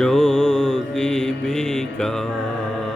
যোগী ভিকারী।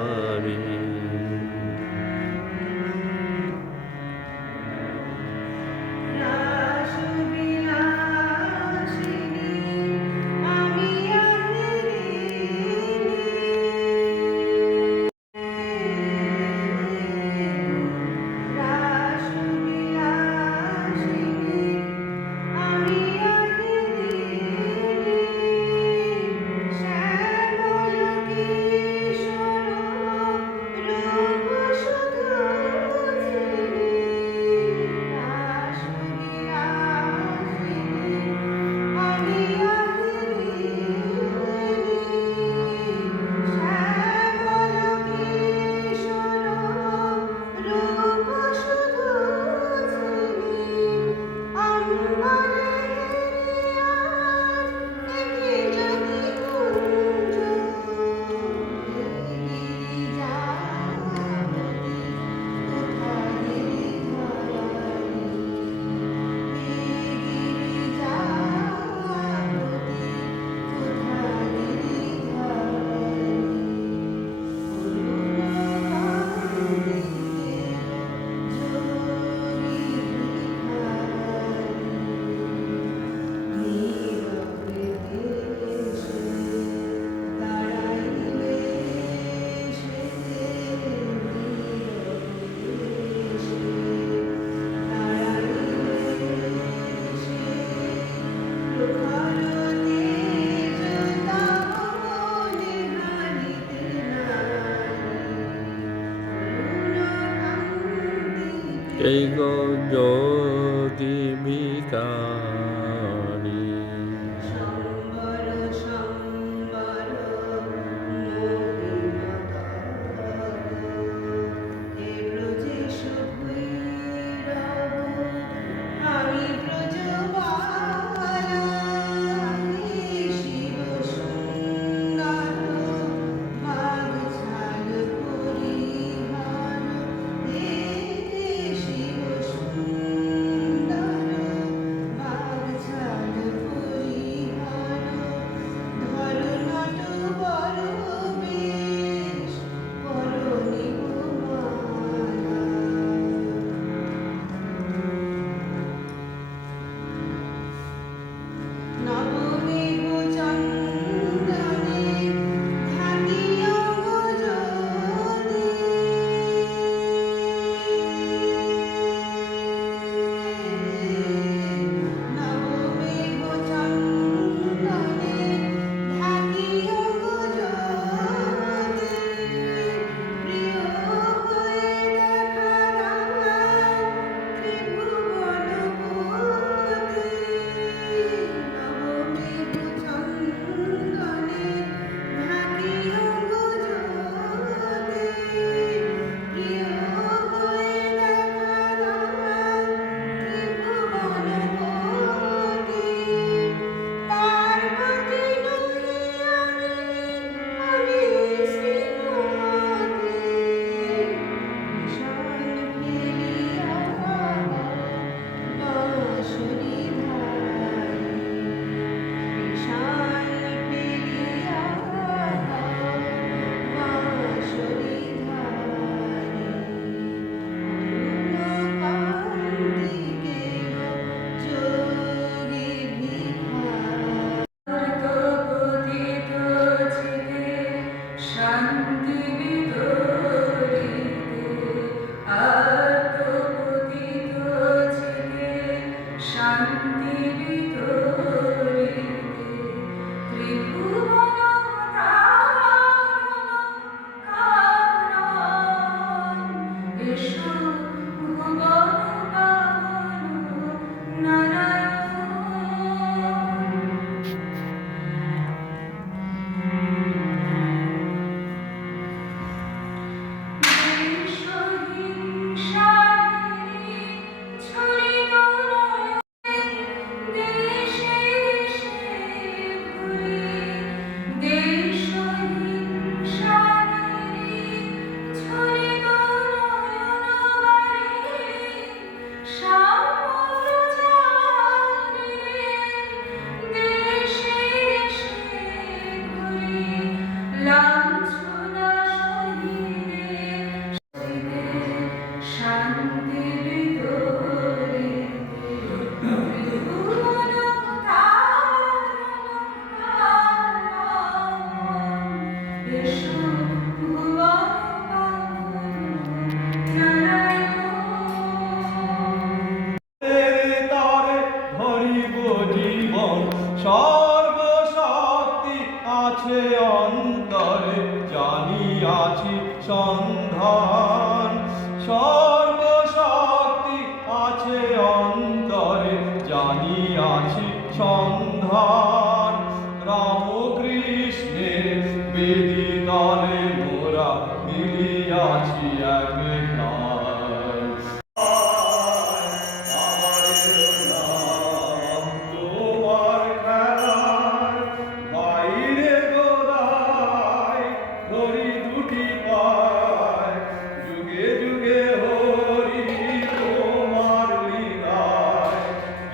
এই গো যোগী ভিকারী। আছে অন্তরে জানিয়াছি সন্ধান, সর্বশক্তি আছে অন্তরে জানিয়াছি সন্ধান। রামকৃষ্ণের বেদি তলে মোরা মিলিয়াছি এক প্রাণ। তোমার খেলার বাইরে গোড়ায় ঘড়ি দুটি পায়, যুগে যুগে হরি তোমার লীলায়,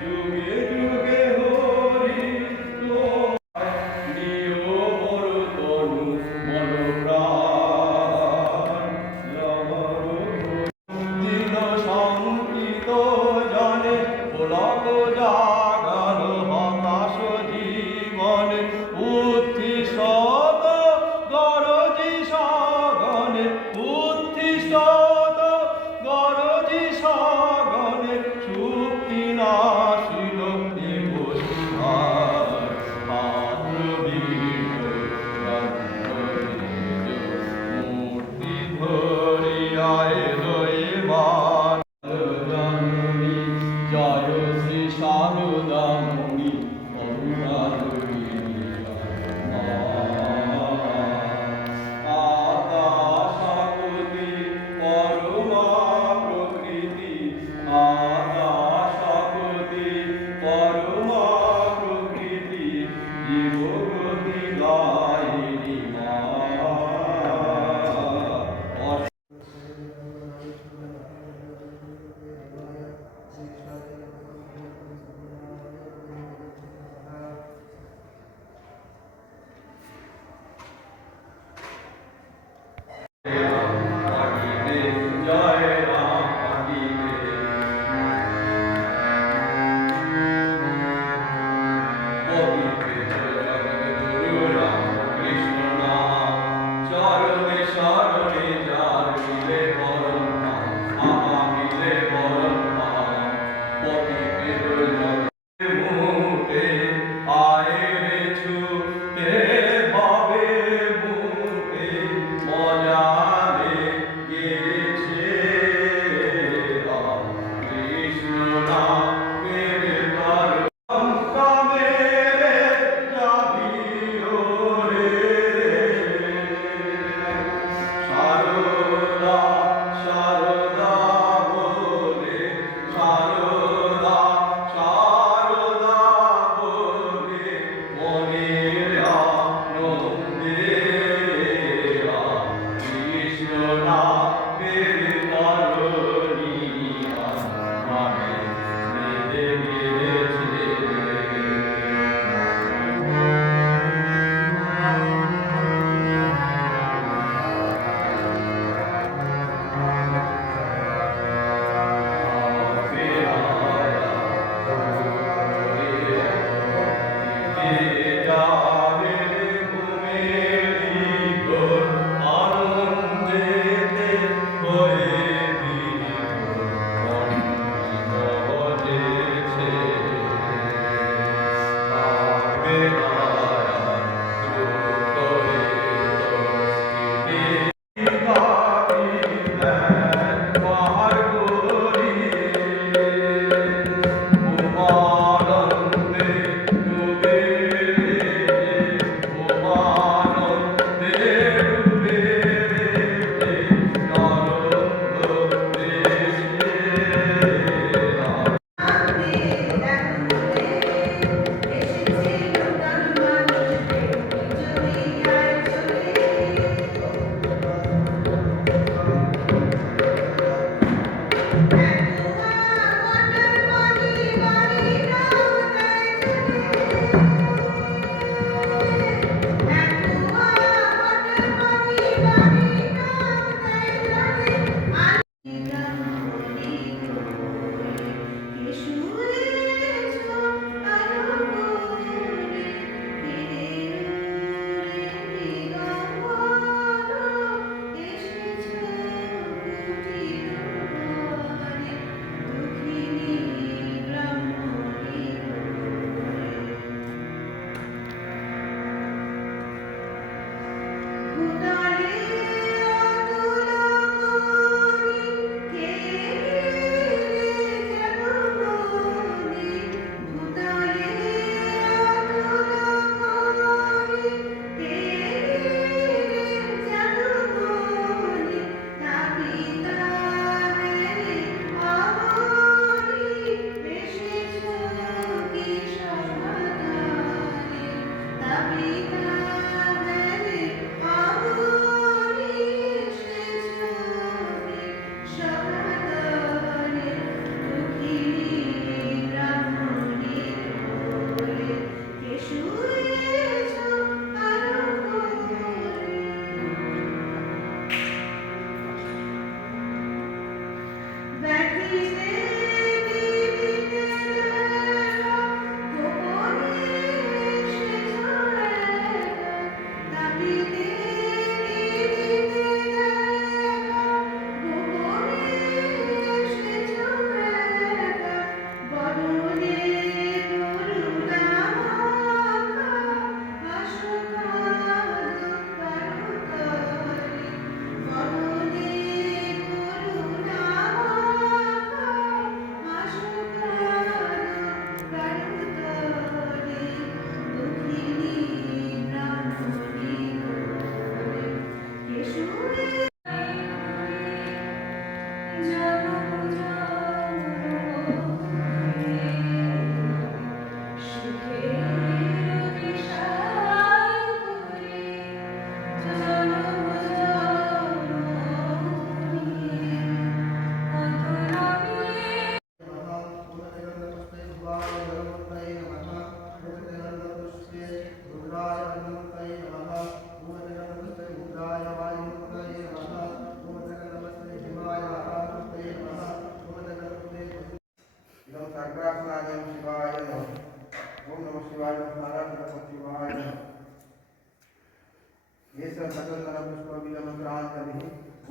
যুগে যুগে হরি তোমার নিয় মোর তনু মন প্রাণ। দিন সংকৃত জনে পুলক জাগানো হতাশ জীবনে, উত্থিষ্ঠত গরজি সগনে, উত্থিষ্ঠত গরজি সগনে, চুক্তি নাশিল নিবসিধার। মূর্তি ধরিয়ায় রইবার জননী, জয় শ্রী শারদামণি করুণাধরিণী। আকাশাপতি পরমা প্রকৃতি, আকাশাপতি পরমা প্রকৃতি, জীবগতি দায়িনী মা। জয় রাম কৃষ্ণ নাম চরণে শরণে যার মিলে পরম ধাম, আমা মিলে পরম ধাম। মুখে আয়ে রে ছুটে ভাবে মুখে মজালে গেছে রাম কৃষ্ণ নামের তরঙ্গ মেরে যাবি ওরে। শারদা শারদা বলে, শারদা শারদা বলে, মনের আনন্দে রাম কৃষ্ণ নামের তরণী মানে মেরে গেছে।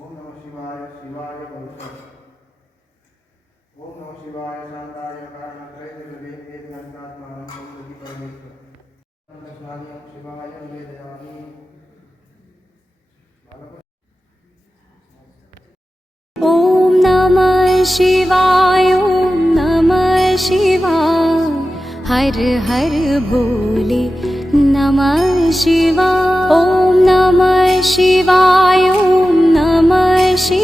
ओम नमः शिवाय शिवाय बहुशः ओम नमः शिवाय शांताय कारणत्रय निर्वेद अनंतात्मानं संगति परमेश्वर तस्मादियं शिवाय वेदयामि ॐ नमः शिवाय ॐ नमः शिवाय हर हर भोले नमः शिवाय ॐ नमः शिवाय ॐ नमः शिवाय